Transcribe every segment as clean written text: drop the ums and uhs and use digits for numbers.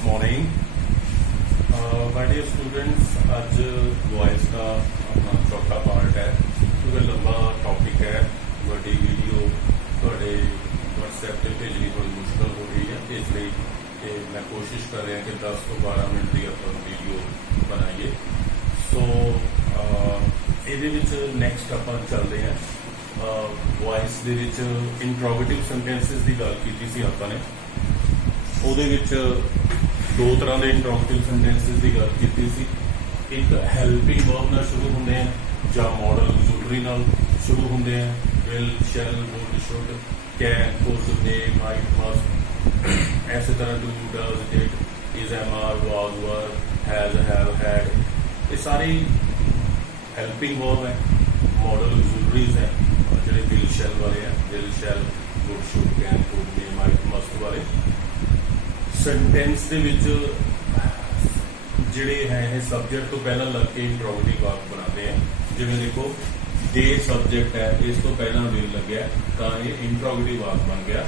Good morning my dear students. अज voice का अपना चौथा पार्ट है क्योंकि लंबा टॉपिक है। बड़ी वीडियो थोड़े व्हाट्सएप से भेजनी थोड़ी मुश्किल हो रही है, इसलिए मैं कोशिश कर रहा कि 10 तो 12 मिनट की अपन वीडियो बनाइए। सो ये नैक्सट अपन चलते हैं वॉइस इंट्रोगेटिव सेंटेंसिस की गल की आपने। ਉਹਦੇ ਵਿੱਚ दो तरह के इंट्रोगेटिव सेंटेंसिस की गल की सी। एक हैल्पिंग वर्ब नाल शुरू होंगे हैं या मॉडल ऑक्सिलरी नाल शुरू होंगे हैं। Will, shall, would, should, can, could, may, might, must. ऐसे तरह do, does, did, is, am, are, was, were, has, have, had, ये सारी हैल्पिंग वर्ब है। मॉडल ऑक्सिलरीज हैं जो विल शैल वाले हैं। Will, shall, would, should, can, could, may, might, must वाले। सेंटेंस दे विच जिहड़े हैं ये सब्जेक्ट तो पहला लग के इंट्रोगेटिव वाक बनाते हैं। जिवें देखो दे सब्जेक्ट है, इस तो पहला विल लग्या तो ये इंट्रोगेटिव वाक बन गया।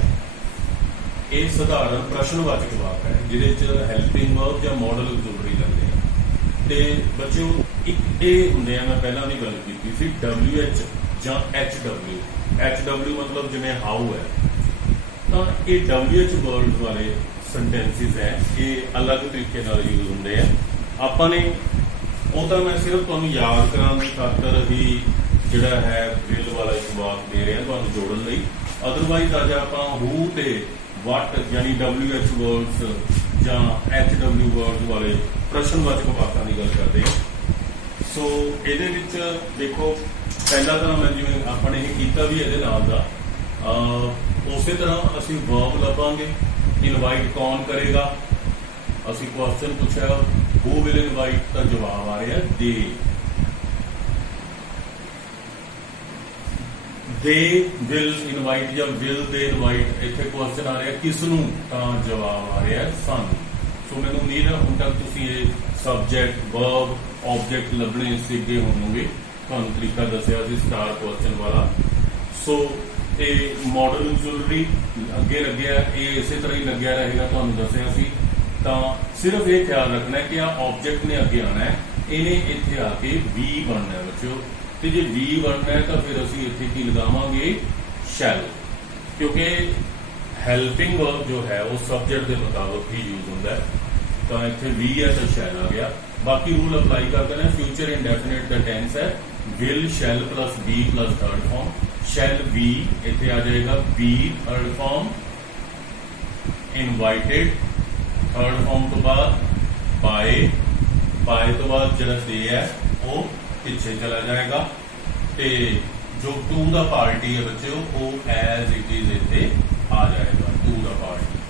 ये साधारण प्रश्नवाचक वाक है जिहदे हैल्पिंग वर्ब या मॉडल ऑक्सिलरी लगते हैं। तो बच्चों एक ये होंगे मैं पहला भी गल की सी WH या HW। HW मतलब जिवें हाउ है, तो ये WH वर्ड्स वाले सेंटेंसिस है ये अलग तरीके यूज होंगे हैं। आपने वो तो मैं सिर्फ तुहानू याद कराने की खातर ही जिहड़ा है विल वाला एक वाक दे रहे हैं तुहानू जोड़न लई। अदरवाइज अज आपां हू ते वट यानी WH वर्ड्स या HW वर्ड्स वाले प्रश्नवाचक वाकां की गल करते हैं। सो इहदे विच देखो पहला तो मैं जिवें आपने ये कीता भी इहदे नाल दा उस तरह असीं वर्ब लभांगे। इनवाइट कौन करेगा, असी क्वेश्चन पूछा हू विल इनवाइट का जवाब आ रहा है दे विल इनवाइट या विल दे इनवाइट। इतने क्वेश्चन आ रहा है किसनू, तो जवाब आ रहा है सन। सो मैंने उम्मीद है हुण तक तुसीं ये सब्जेक्ट वर्ब ऑब्जेक्ट लभने सीखे होवोगे। तुहानू तरीका दस्सिया सी स्टार क्वेश्चन वाला। सो ते मॉडल ऑक्सिलरी अगे लग्या ये इसे तरह ही लग्या रहेगा। तुहानू दस्सिया सी तां सिर्फ ये ख्याल रखना है कि आ ऑब्जेक्ट ने अगे आना है, इन्हें इत्थे आके वी बनना है बच्चों। तो जो वी बनना है तो फिर असीं इत्थे की लगावांगे शैल, क्योंकि हैल्पिंग वर्ब जो है वो सब्जेक्ट के मुताबिक ही यूज होता है। तो इत्थे वी है तो शैल आ गया। बाकी रूल अप्लाई करते हैं। फ्यूचर इंडेफिनिट का टेंस है will shall plus be plus third form. Shall be इत्थे आ जाएगा be third form, invited third form तो बाद बाय, बाय तो बाद जो दे है वो पीछे चला जाएगा। ते जो टू द पार्टी है बच्चों वो एज इट इज इत्थे आ जाएगा to the party.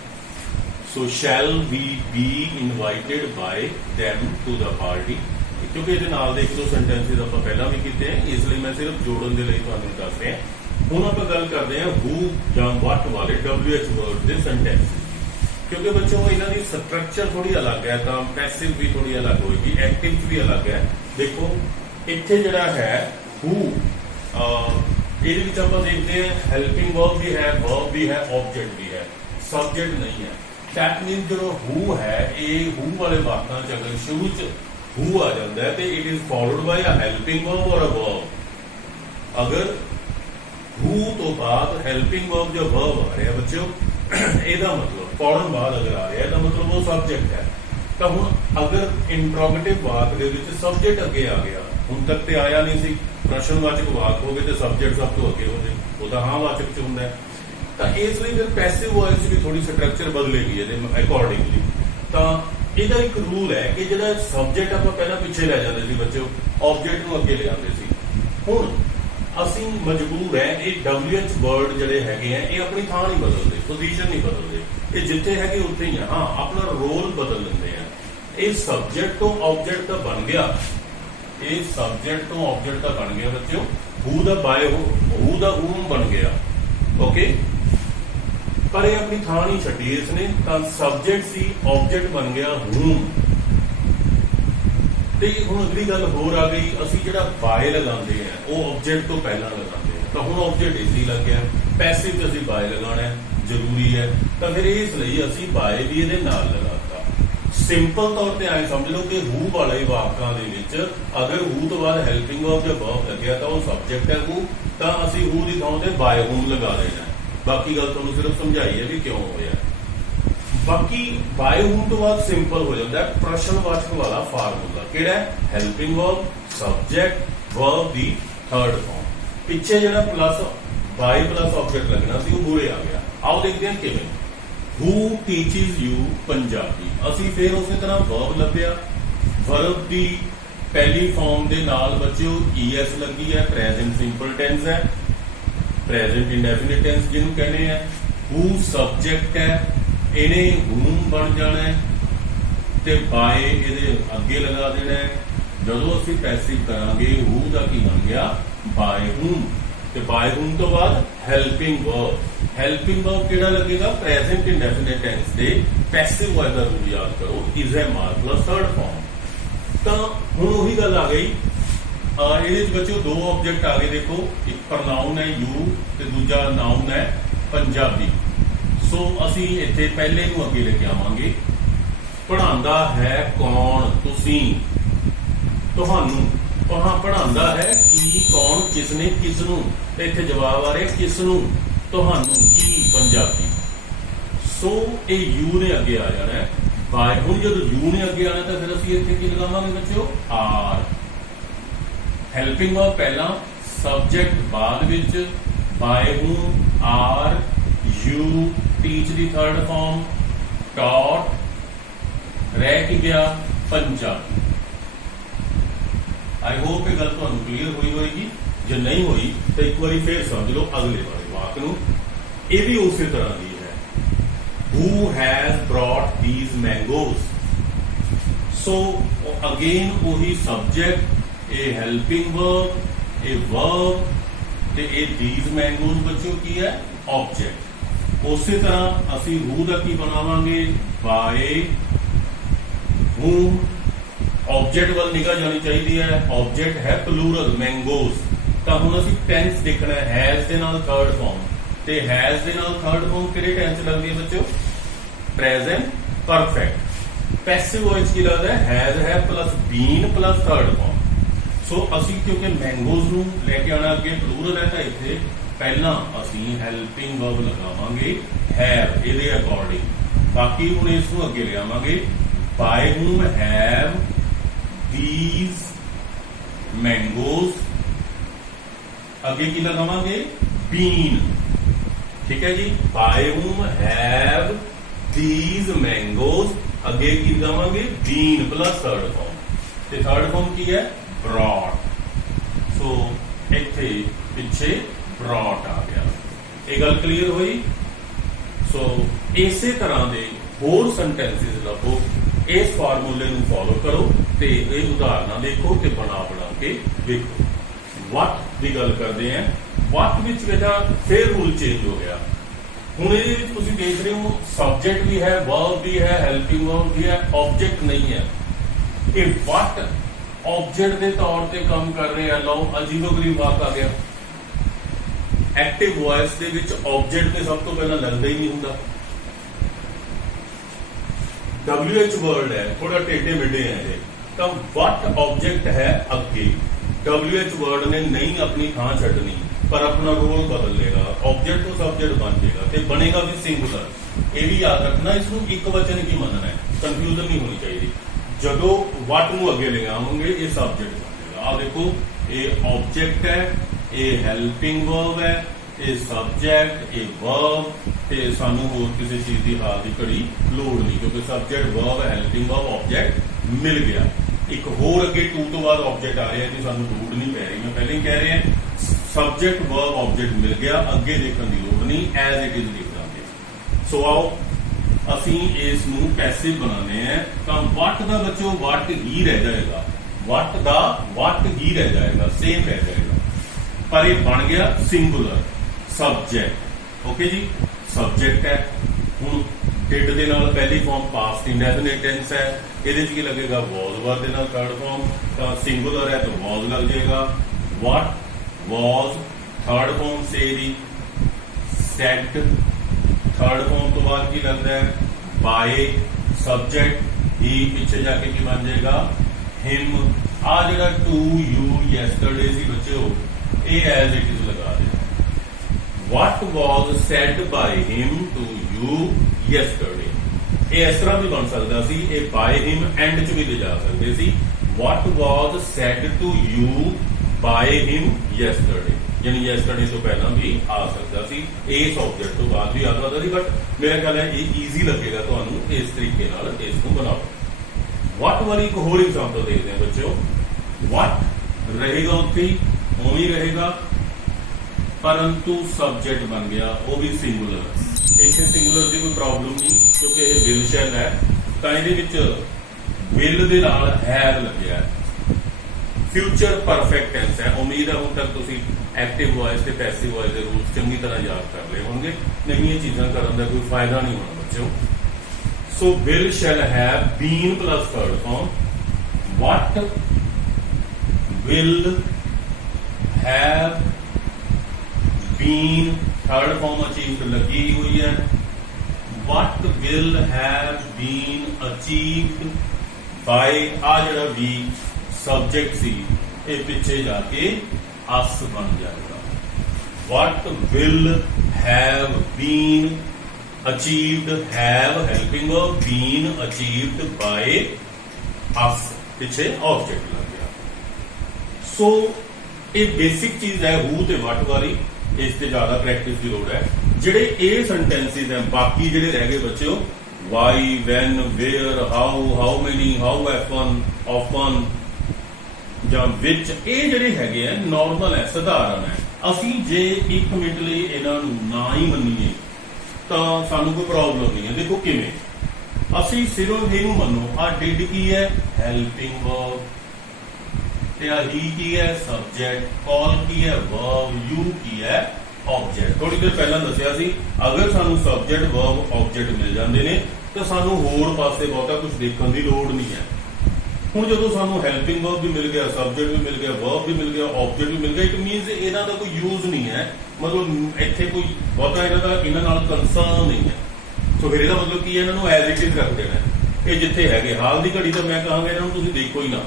So shall we be invited by them to the party. क्योंकि ये नाल दे एक दो सेंटेंसिस आप पहला भी किए हैं, इसलिए मैं सिर्फ जोड़न के लिए तुहानू दस रहा। हुण आप गल करते हैं हू या वट वाले WH वर्ड के सेंटेंसिस। क्योंकि बच्चों इन्हां दी स्ट्रक्चर थोड़ी अलग है, तो पैसिव भी थोड़ी अलग होगी, एक्टिव भी अलग है। देखो इत्थे जिहड़ा है हू ये देखते हैं हेल्पिंग वर्ब भी है, वर्ब भी है, ऑब्जेक्ट भी है, सब्जेक्ट नहीं है। दैट मीन जो हू है ये हू वाले वाकां च अगर शुरू च हू आ जाता है तो it is followed by a helping verb और अ वर्ब। अगर हू तो बाद हेल्पिंग वर्ब जो वर्ब आ रहा है बच्चों ਇਹਦਾ मतलब फौरन बाद अगर आ रहा है तो मतलब वो सब्जेक्ट है। तो हुण अगर interrogative walk they which subject अगे आ गया, हुण तक तो आया नहीं सी, प्रश्नवाचक वाक हो गए तो सब्जेक्ट सब तो अगे हो जाए, वो तो हाँ वाचक च हुंदा है। तो इसलिए फिर पैसिव वॉइस भी थोड़ी स्ट्रक्चर बदलेगी अकॉर्डिंगली। तो ਇਹਦਾ एक रूल है कि जो सब्जेक्ट आप पहला पिछे लै जाते थे बच्चों, ऑब्जेक्ट को अगे ले आते सी। हुण असीं मजबूर है ये WH वर्ड जिहड़े हैगे हैं ये अपनी थां नहीं बदलते, पोजीशन नहीं बदलते, ये जिथे हैगे उत्थे ही है। हाँ अपना रोल बदल लेंदे हैं। ये सब्जेक्ट तो ऑब्जेक्ट का बन गया, ये सब्जेक्ट तो ऑब्जेक्ट का बन गया बच्चों। हू दा बाय हू दा हूम बन गया, ओके। पर ये अपनी थां नहीं छड्डी इसने, तो सब्जेक्ट सी ऑब्जेक्ट बन गया हूम। तो हुण अगली गल होर आ गई, असीं जिहड़ा बाय लगाते हैं वो ऑब्जेक्ट तो पहला लगाते हैं, तो हुण ऑब्जेक्ट इजी लग गया। पैसिव च असीं बाय लगाना जरूरी है, तो फिर इसलिए असीं बाय भी इहदे नाल लगाता। ਸਿੰਪਲ ਤੌਰ ਤੇ ਐਂ ਸਮਝ ਲਓ ਕਿ ਹੂ ਵਾਲੇ ਵਾਕਾਂ ਦੇ ਵਿੱਚ ਅਗਰ ਹੂ ਤੋਂ ਬਾਅਦ ਹੈਲਪਿੰਗ ਵਰਬ ਜਾਂ ਵਰਬ ਲੱਗਿਆ ਤਾਂ ਉਹ ਸਬਜੈਕਟ ਹੈ ਹੂ, ਤਾਂ ਅਸੀਂ ਹੂ ਦੀ ਥਾਂ ਤੇ ਬਾਏ ਹੂਮ ਲਗਾ ਦੇਣਾ। ਬਾਕੀ ਗੱਲ ਤੁਹਾਨੂੰ ਸਿਰਫ ਸਮਝਾਈ ਹੈ ਵੀ ਕਿਉਂ ਹੋਇਆ। ਬਾਕੀ ਬਾਏ ਹੂਮ ਤੋਂ ਬਾਅਦ ਸਿੰਪਲ ਹੋ ਜਾਂਦਾ ਪ੍ਰਸ਼ਨਵਾਚਕ ਵਾਲਾ ਫਾਰਮੂਲਾ, ਕਿਹੜਾ ਹੈ? ਹੈਲਪਿੰਗ ਵਰਬ ਸਬਜੈਕਟ ਵਰਬ ਦੀ ਥਰਡ ਫਾਰਮ। ਪਿੱਛੇ ਜਿਹੜਾ ਪਲੱਸ ਬਾਈ ਪਲੱਸ ਆਬਜੈਕਟ ਲੱਗਣਾ ਸੀ ਉਹ ਮੂਹਰੇ ਆ ਗਿਆ। ਆਓ ਦੇਖਦੇ ਹਾਂ ਕਿਵੇਂ। ਹੂ ਟੀਚਿਸ ਯੂ ਪੰਜਾਬੀ, ਅਸੀਂ ਫਿਰ ਉਸੇ ਤਰ੍ਹਾਂ ਵਰਬ ਲੱਭਿਆ। ਵਰਬ ਦੀ ਪਹਿਲੀ ਫਾਰਮ ਦੇ ਨਾਲ ਬੱਚਿਓ ਈਐਸ ਲੱਗੀ ਹੈ, ਪ੍ਰੈਜ਼ੈਂਟ ਸਿੰਪਲ ਟੈਂਸ ਹੈ, ਪ੍ਰੈਜ਼ੈਂਟ ਇੰਡੈਫਿਨਿਟ ਟੈਂਸ ਜਿਹਨੂੰ ਕਹਿੰਦੇ ਆ। ਹੂ ਸਬਜੈਕਟ ਹੈ, ਇਹਨੇ ਹੂਮ ਬਣ ਜਾਣਾ ਹੈ ਤੇ ਬਾਏ ਇਹਦੇ ਅੱਗੇ ਲਗਾ ਦੇਣਾ ਹੈ। ਜਦੋਂ ਅਸੀਂ ਪੈਸਿਵ ਕਰਾਂਗੇ ਹੂ ਦਾ ਕੀ ਬਣ ਗਿਆ? ਬਾਏ ਹੂਮ। ਤੇ ਬਾਏ ਹੂਮ ਤੋਂ ਬਾਅਦ ਹੈਲਪਿੰਗ ਵਰਬ। ਹੈਲਪਿੰਗ ਵਰਬ ਕਿਹੜਾ ਲੱਗੇਗਾ? ਪ੍ਰੈਜ਼ੈਂਟ ਇੰਡੈਫਿਨਿਟ ਟੈਂਸ ਦੇ ਪੈਸਿਵ ਵਰਬ ਨੂੰ ਯਾਦ ਕਰੋ, ਇਜ਼ ਐ ਮਾਰ ਪਲੱਸ ਥਰਡ ਫਾਰਮ। ਤਾਂ ਹੁਣ ਉਹੀ ਗੱਲ ਆ ਗਈ, ਇਹਦੇ ਵਿੱਚ ਬੱਚਿਓ ਦੋ ਆਬਜੈਕਟ ਆ ਗਏ। ਦੇਖੋ, ਇੱਕ ਪ੍ਰਨਾਉਨ ਹੈ ਯੂ ਤੇ ਦੂਜਾ ਨਾਉਨ ਹੈ ਪੰਜਾਬੀ। ਸੋ ਅਸੀਂ ਇੱਥੇ ਪਹਿਲੇ ਨੂੰ ਅੱਗੇ ਲੈ ਕੇ ਆਵਾਂਗੇ। ਪੜ੍ਹਾਉਂਦਾ ਹੈ ਕੌਣ? ਤੁਸੀਂ, ਤੁਹਾਨੂੰ। ਪੜ੍ਹਾਉਂਦਾ ਹੈ ਕੀ? ਕੌਣ? ਕਿਸਨੇ? ਕਿਸ ਨੂੰ? ਤੇ ਇੱਥੇ ਜਵਾਬ ਆ ਰਿਹਾ ਕਿਸ ਨੂੰ? ਤੁਹਾਨੂੰ। ਕੀ? ਪੰਜਾਬੀ। ਸੋ ਇਹ ਯੂ ਨੇ ਅੱਗੇ ਆ ਜਾਣਾ ਹੈ ਬਾਏ। ਹੁਣ ਜਦੋਂ ਯੂ ਨੇ ਅੱਗੇ ਆਣਾ ਤਾਂ ਫਿਰ ਅਸੀਂ ਇੱਥੇ ਕੀ ਲਗਾਵਾਂਗੇ ਬੱਚਿਓ? ਆਰ। ਹੈਲਪਿੰਗ ਵਰਬ ਪਹਿਲਾਂ, ਸਬਜੈਕਟ ਬਾਅਦ ਵਿੱਚ, by whom, are, you, teach ਦੀ ਥਰਡ ਫਾਰਮ, ਟੌਟ, ਰਹਿ ਕੀ ਗਿਆ? ਪੰਜਾਬੀ। ਆਈ ਹੋਪ ਇਹ ਗੱਲ ਤੁਹਾਨੂੰ ਕਲੀਅਰ ਹੋਈ ਹੋਏਗੀ। ਜੇ ਨਹੀਂ ਹੋਈ ਤਾਂ ਇੱਕ ਵਾਰੀ ਫੇਰ ਸਮਝ ਲਓ ਅਗਲੇ ਵਾਲੇ ਵਾਕ ਨੂੰ। ਇਹ ਵੀ ਉਸੇ ਤਰ੍ਹਾਂ ਦੀ ਹੈ। Who has brought these mangoes? So again ਉਹੀ ਸਬਜੈਕਟ, ਇਹ ਹੈਲਪਿੰਗ ਵਰਬ, ਇਹ ਵਰਬ ਤੇ ਇਹ these mangoes ਬੱਚਿਓ ਕੀ ਹੈ? ਆਬਜੈਕਟ। ਉਸੇ ਤਰ੍ਹਾਂ ਅਸੀਂ who ਦਾ ਕੀ ਬਣਾਵਾਂਗੇ? by whom। ਆਬਜੈਕਟ ਵੱਲ ਨਿਗਾਹ ਜਾਣੀ ਚਾਹੀਦੀ ਹੈ। ਆਬਜੈਕਟ ਹੈ ਪਲੂਰਲ ਮੈਂਗੋਜ਼, ਤਾਂ ਹੁਣ ਅਸੀਂ ਟੈਂਸ ਦੇਖਣਾ ਹੈ। ਹੈਜ਼ ਦੇ ਨਾਲ ਥਰਡ ਫਾਰਮ, ਤੇ ਹੈਜ਼ ਦੇ ਨਾਲ ਥਰਡ ਫਾਰਮ ਕਿਹੜੇ ਟੈਂਸ ਲੱਗਦੀ ਹੈ ਬੱਚਿਓ? Present perfect. ਪੈਸਿਵ ਵੌਇਸ ਕੀ ਲੱਗਦਾ ਹੈ? ਹੈਜ਼ ਹੈ ਪਲੱਸ ਬੀਨ ਪਲੱਸ ਥਰਡ ਫਾਰਮ। ਸੋ ਅਸੀਂ ਕਿਉਂਕਿ ਮੈਂਗੋਜ਼ ਨੂੰ ਲੈ ਕੇ ਆਉਣਾ ਅੱਗੇ ਪਲੂਰਲ ਹੈ, ਤਾਂ ਇੱਥੇ ਪਹਿਲਾਂ ਅਸੀਂ ਹੈਲਪਿੰਗ ਵਰਬ ਲਗਾਵਾਂਗੇ ਹੈਵ ਇਹਦੇ ਅਕੋਰਡਿੰਗ। ਬਾਕੀ ਹੁਣ ਇਸ ਨੂੰ ਅੱਗੇ ਲਿਆਵਾਂਗੇ। By whom have these mangoes, ਅੱਗੇ ਕੀ ਲਗਾਵਾਂਗੇ? been। ਠੀਕ ਹੈ ਜੀ। by whom have these mangoes, ਅੱਗੇ ਕੀ ਲਗਾਵਾਂਗੇ? been ਪਲੱਸ ਥਰਡ ਫਾਰਮ, ਤੇ ਥਰਡ ਫਾਰਮ ਕੀ ਹੈ? brought। ਸੋ ਇੱਥੇ ਪਿੱਛੇ brought ਆ ਗਿਆ। ਇਹ ਗੱਲ ਕਲੀਅਰ ਹੋਈ। ਸੋ ਇਸੇ ਤਰ੍ਹਾਂ ਦੇ ਹੋਰ ਸੈਂਟੈਂਸਿਸ ਲੱਭੋ, ਇਸ ਫਾਰਮੂਲੇ ਨੂੰ ਫੋਲੋ ਕਰੋ ਤੇ ਇਹ ਉਦਾਹਰਨਾਂ ਦੇਖੋ ਤੇ ਬਣਾ ਕੇ ਦੇਖੋ। ਵਟ ਦੀ ਗੱਲ ਕਰਦੇ ਆਂ। ਵਟ ਵਿੱਚ ਬੇਟਾ ਫੇਰ ਰੂਲ ਚੇਂਜ ਹੋ ਗਿਆ। ਹੁਣ ਇਹਦੇ ਵਿੱਚ ਤੁਸੀਂ ਦੇਖ ਰਹੇ ਹੋ ਸਬਜੈਕਟ ਵੀ ਹੈ, ਵਰਬ ਵੀ ਹੈ, ਹੈਲਪਿੰਗ ਵਰਬ ਵੀ ਹੈ, ਆਬਜੈਕਟ ਨਹੀਂ ਹੈ। ਇਹ ਵਟ ਆਬਜੈਕਟ ਦੇ ਤੌਰ ਤੇ ਕੰਮ ਕਰ ਰਿਹਾ। ਲਓ ਅਜੀਬੋ-ਗਰੀਬ ਵਾਕ ਆ ਗਿਆ। ਐਕਟਿਵ ਵੌਇਸ ਦੇ ਵਿੱਚ ਆਬਜੈਕਟ ਤੇ ਸਭ ਤੋਂ ਪਹਿਲਾਂ ਲੱਗਦਾ ਹੀ ਨਹੀਂ ਹੁੰਦਾ। WH ਵਰਡ ਹੈ, ਥੋੜਾ ਟੇਢੇ ਮਿੱਡੇ ਹੈ ਇਹ, ਤਾਂ ਵਟ ਆਬਜੈਕਟ ਹੈ ਅੱਗੇ। WH ਵਰਡ ਨੇ ਨਹੀਂ ਆਪਣੀ ਥਾਂ ਛੱਡਣੀ, ਪਰ ਆਪਣਾ ਰੋਲ ਬਦਲ ਲੇਗਾ। ਆਬਜੈਕਟ ਤੋਂ ਸਬਜੈਕਟ ਬਣ ਜਾਏਗਾ ਤੇ ਬਣੇਗਾ ਵੀ ਸਿੰਗੂਲਰ। ਇਹ ਵੀ ਯਾਦ ਰੱਖਣਾ, ਇਸ ਨੂੰ ਇੱਕ ਵਚਨ ਕੀ ਮੰਨਣਾ ਹੈ, ਕਨਫਿਊਜ਼ਨ ਨਹੀਂ ਹੋਣੀ ਚਾਹੀਦੀ। ਜਦੋਂ ਵਟ ਨੂੰ ਅੱਗੇ ਲੈ ਆਵਾਂਗੇ ਇਹ ਸਬਜੈਕਟ ਬਣ ਜਾਏਗਾ। ਆਹ ਦੇਖੋ, ਇਹ ਆਬਜੈਕਟ ਹੈ, ਇਹ ਹੈਲਪਿੰਗ ਵਰਬ ਹੈ, ਇਹ ਸਬਜੈਕਟ, ਇਹ ਵਰਬ, ਤੇ ਸਾਨੂੰ ਹੋਰ ਕਿਸੇ ਚੀਜ਼ ਦੀ ਹਾਲ ਦੀ ਘੜੀ ਲੋੜ ਨਹੀਂ, ਕਿਉਂਕਿ subject verb helping verb object ਮਿਲ ਗਿਆ। ਇੱਕ ਹੋਰ ਅੱਗੇ ਟੂ ਤੋਂ ਬਾਅਦ ਆਬਜੈਕਟ ਆ ਰਿਹਾ ਕਿ ਸਾਨੂੰ ਲੋੜ ਨਹੀਂ ਪੈ ਰਹੀ। ਮੈਂ ਪਹਿਲਾਂ ਹੀ ਕਹਿ ਰਿਹਾ ਸਬਜੈਕਟ ਵਰਬ ਆਬਜੈਕਟ ਮਿਲ ਗਿਆ, ਅੱਗੇ ਦੇਖਣ ਦੀ ਲੋੜ ਨਹੀਂ, ਐਜ਼ ਇਟ ਇਜ਼ ਲਿਖ ਦਾਂਗੇ। ਸੋ ਆਓ ਅਸੀਂ ਇਸ ਨੂੰ ਪੈਸਿਵ ਬਣਾਉਂਦੇ ਹਾਂ। ਤਾਂ ਵਟ ਦਾ ਬੱਚੋ ਵਟ ਹੀ ਰਹਿ ਜਾਏਗਾ, ਵਟ ਦਾ ਵਟ ਹੀ ਰਹਿ ਜਾਏਗਾ, ਸੇਮ ਰਹਿ ਜਾਏਗਾ, ਪਰ ਇਹ ਬਣ ਗਿਆ ਸਿੰਗੂਲਰ ਸਬਜੈਕਟ। ਓਕੇ ਜੀ, ਸਬਜੈਕਟ ਹੈ। ਹੁਣ ਡਿਡ ਦੇ ਨਾਲ ਪਹਿਲੀ ਫਾਰਮ ਪਾਸਟ ਇੰਡੈਫਿਨਿਟ ਟੈਂਸ ਹੈ, ਇਹਦੇ 'ਚ ਕੀ ਲੱਗੇਗਾ? ਵਾਜ਼ ਵਰ ਦੇ ਨਾਲ ਥਰਡ ਫਾਰਮ, ਤਾਂ ਸਿੰਗੂਲਰ ਹੈ ਤਾਂ ਵਾਜ਼ ਲੱਗ ਜਾਏਗਾ। ਵਟ, ਵਾਜ਼, ਥਰਡ ਫਾਰਮ ਸੇ ਦੀ, ਸੈਡ, ਥਰਡ ਫਾਰਮ ਤੋਂ ਬਾਅਦ ਕੀ ਲੱਗਦਾ ਹੈ? ਬਾਏ, ਸਬਜੈਕਟ, ही पिछे जाके की बन जाएगा हिम। आ जरा टू यू यस्टरडे सी बच्चों ये एज इट इज लगा देना। What was said by him to you yesterday, ये इस तरह भी बन सकता सी, ये बाय हिम एंड च भी ले जा सकते सी। What was said to you by him yesterday, यानी यस्टरडे तो पहला भी आ सकता सी, इस ऑब्जेक्ट तो बाद भी आ सकता सी, बट मेरा ख्याल है ये ईजी लगेगा तुहानू इस तरीके नाल इसको बनाओ। वट वाली एक होर एग्जाम्पल देखते हैं बच्चों। वट रहेगा उत्थे उवें रहेगा, परंतु सब्जेक्ट बन गया वो भी सिंगुलर। इतने सिंगुलर की कोई प्रॉब्लम नहीं क्योंकि ये विल शैल है, तो ये विल दे नाल हैव लग्या है। फ्यूचर परफेक्ट टेंस है। उम्मीद है हुण तक तुसीं एक्टिव वॉइस ते पैसिव वॉइस के रूल्स चंगी तरह याद कर ले होंगे, नहीं ये चीज़ां करने का कोई फायदा नहीं होना बच्चों। So will shall have been plus third form, what will have been third form achieved लगी हुई है। What will have been achieved by, आ जड़ा भी सब्जेक्ट सी ये पिछे जाके अस बन जाएगा। What will have been achieved, have helping verb, been achieved by us, पिछे ऑब्जेक्ट लग गया। सो ये बेसिक चीज है हू ते वट वाली, इससे ज्यादा प्रैक्टिस की लोड़ है। जेडे ए सेंटेंसेस हैं बाकी जेडे रह गए बच्चों, why, when, where, how, how many, how often, often ਜਾਂ ਵਿੱਚ, ਇਹ ਜਿਹੜੇ ਹੈਗੇ ਆ ਨॉर्मल ਹੈ, ਸਧਾਰਨ ਹੈ। ਅਸੀਂ ਜੇ 1 ਮਿੰਟ ਲਈ ਇਹਨਾਂ ਨੂੰ ਨਾ ਹੀ ਮੰਨੀਏ ਤਾਂ ਸਾਨੂੰ ਕੋਈ ਪ੍ਰੋਬਲਮ ਨਹੀਂ ਹੈ। ਦੇਖੋ ਕਿਵੇਂ, ਅਸੀਂ ਸਿਰਫ ਇਹਨੂੰ ਮੰਨੋ, ਆ ਡਿਡ ਕੀ ਹੈ ਹੈਲਪਿੰਗ ਵਰਬ, ਤੇ ਆ ਹੀ ਕੀ ਹੈ ਸਬਜੈਕਟ, ਕਾਲ ਕੀ ਹੈ ਵਰਬ, ਯੂ ਕੀ ਹੈ ਆਬਜੈਕਟ। ਥੋੜੀ ਦੇਰ ਪਹਿਲਾਂ ਦੱਸਿਆ ਸੀ ਅਗਰ ਸਾਨੂੰ ਸਬਜੈਕਟ ਵਰਬ ਆਬਜੈਕਟ ਮਿਲ ਜਾਂਦੇ ਨੇ ਤਾਂ ਸਾਨੂੰ ਹੋਰ ਪਾਸੇ ਬਹੁਤਾ ਕੁਝ ਦੇਖਣ ਦੀ ਲੋੜ ਨਹੀਂ ਹੈ। ਹੁਣ ਜਦੋਂ ਸਾਨੂੰ ਹੈਲਪਿੰਗ ਵਰਬ ਵੀ ਮਿਲ ਗਿਆ, ਸਬਜੈਕਟ ਵੀ ਮਿਲ ਗਿਆ, ਵਰਬ ਵੀ ਮਿਲ ਗਿਆ, ਆਬਜੈਕਟ ਵੀ ਮਿਲ ਗਿਆ, ਇਟ ਮੀਨਸ ਇਹਨਾਂ ਦਾ ਕੋਈ ਯੂਜ਼ ਨਹੀਂ ਹੈ, ਮਤਲਬ ਇੱਥੇ ਕੋਈ ਬਹੁਤਾ ਇਹਨਾਂ ਨਾਲ ਕੰਸਰਨ ਨਹੀਂ ਹੈ। ਸੋ ਫਿਰ ਇਹਦਾ ਮਤਲਬ ਕੀ ਹੈ, ਇਹਨਾਂ ਨੂੰ ਐਜ਼ ਇਟ ਇਜ਼ ਰੱਖ ਦੇਣਾ। ਇਹ ਜਿੱਥੇ ਹੈਗੇ ਹਾਲ ਦੀ ਘੜੀ ਤਾਂ ਮੈਂ ਕਹਾਂਗਾ ਇਹਨਾਂ ਨੂੰ ਤੁਸੀਂ ਦੇਖੋ ਹੀ ਨਾ।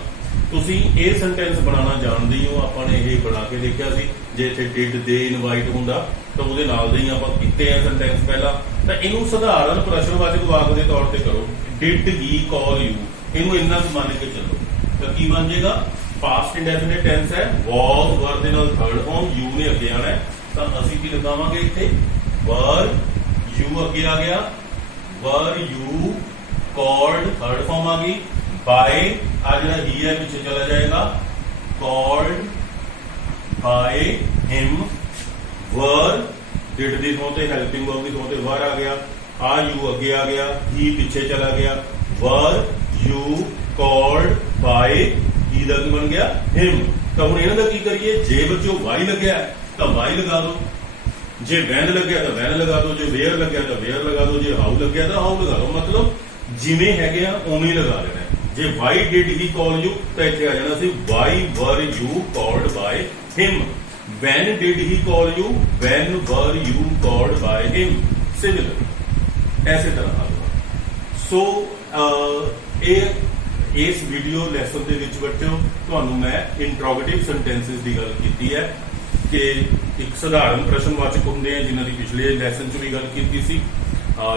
ਤੁਸੀਂ ਇਹ ਸੈਂਟੈਂਸ ਬਣਾਉਣਾ ਜਾਣਦੇ ਹੋ, ਆਪਾਂ ਨੇ ਇਹ ਬਣਾ ਕੇ ਦੇਖਿਆ ਸੀ। ਜੇ ਇੱਥੇ ਡਿਡ ਦੇ ਇਨਵਾਈਟ ਹੁੰਦਾ ਤਾਂ ਉਹਦੇ ਨਾਲ ਦੇ ਹੀ ਆਪਾਂ ਕੀਤੇ ਆ ਸੈਂਟੈਂਸ ਪਹਿਲਾਂ। ਤਾਂ ਇਹਨੂੰ ਸਧਾਰਨ ਪ੍ਰਸ਼ਨਵਾਚਕ ਵਾਕ ਦੇ ਤੌਰ ਤੇ ਕਰੋ, ਡਿਡ ਹੀ ਕਾਲ ਯੂ, ਇਹਨੂੰ ਇੰਨਾ ਕੁ ਮੰਨ ਕੇ ਚੱਲੋ ਤਾਂ ਕੀ ਬਣ ਜਾਏਗਾ, ਪਾਸਟ ਇੰਡੈਫਿਨਿਟ ਟੈਂਸ ਹੈ, ਵਾਸ ਵਰ ਦੇ ਨਾਲ ਥਰਡ ਫਾਰਮ ਯੂ ਨੇ ਅੱਗੇ ਆਣਾ ਹੈ, ਤਾਂ ਅਸੀਂ ਕੀ ਲਗਾਵਾਂਗੇ ਇੱਥੇ ਵਰ ਯੂ ਅੱਗੇ ਆ ਗਿਆ, ਵਰ ਯੂ ਕॉल्ड थर्ड फॉर्म आ गई, बाय आ जरा ही है पीछे चला जाएगा, called by him, were did the थों ते हेल्पिंग वर्ब दी थों ते वर आ गया, आ यू अगे आ गया, ही पीछे चला गया, वर यू कॉल्ड बाय ही दा की बन गया हिम। तो हुण इन्हां दा की करिए, जे बच्चों वाई लग्या तो वाई लगा दो, जे वैन लग्या तो वैन लगा दो, जे वेयर लग्या तो वेयर लगा दो, जे हाउ लग्या तो हाउ लगा दो। मतलब जिवें हैगे आ उवें लगा देना। जे why did he call you तो इत्थे आ जाना सी why were you called by him, when did he call you, when were you called by him, similar ऐसे तरह आ। सो इस वीडियो लैसन दे विच बच्चों तुहानूं मैं इंट्रोगेटिव सेंटेंसेस की गल कीती है कि एक साधारण प्रश्नवाचक होंदे हैं जिन्हां दी पिछले लैसन च भी गल कीती सी।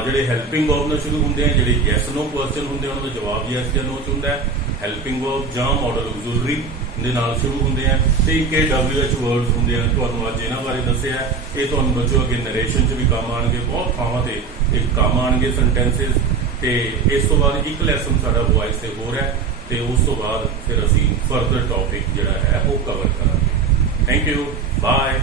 ਜਿਹੜੇ ਹੈਲਪਿੰਗ ਵਰਬ ਨਾਲ ਸ਼ੁਰੂ ਹੁੰਦੇ ਆ, ਜਿਹੜੇ ਯੈਸ ਨੋ ਕੁਐਸਚਨ ਹੁੰਦੇ ਆ ਉਹਨਾਂ ਦਾ ਜਵਾਬ ਯੈਸ ਜਾਂ ਨੋ ਚ ਹੁੰਦਾ ਹੈ। ਹੈਲਪਿੰਗ ਵਰਬ ਜਾਂ ਮਾਡਲ ਆਕਸਿਲਰੀ ਦੇ ਨਾਲ ਸ਼ੁਰੂ ਹੁੰਦੇ ਆ, ਤੇ ਇੱਕ WH ਵਰਡਸ ਹੁੰਦੇ ਆ। ਤੁਹਾਨੂੰ ਅੱਜ ਇਹਨਾਂ ਬਾਰੇ ਦੱਸਿਆ, ਇਹ ਤੁਹਾਨੂੰ ਬੱਚੋ ਅੱਗੇ ਨਰੇਸ਼ਨ ਚ ਵੀ ਕੰਮ ਆਣਗੇ, ਬਹੁਤ ਥਾਵਾਂ ਤੇ ਇਹ ਕੰਮ ਆਣਗੇ ਸੈਂਟੈਂਸਸ। ਤੇ ਇਸ ਤੋਂ ਬਾਅਦ ਇੱਕ ਲੈਸਨ ਸਾਡਾ ਵੌਇਸ ਤੇ ਹੋਰ ਹੈ, ਤੇ ਉਸ ਤੋਂ ਬਾਅਦ ਫਿਰ ਅਸੀਂ ਫਰਦਰ ਟੌਪਿਕ ਜਿਹੜਾ ਹੈ ਉਹ ਕਵਰ ਕਰਾਂਗੇ। Thank you, bye.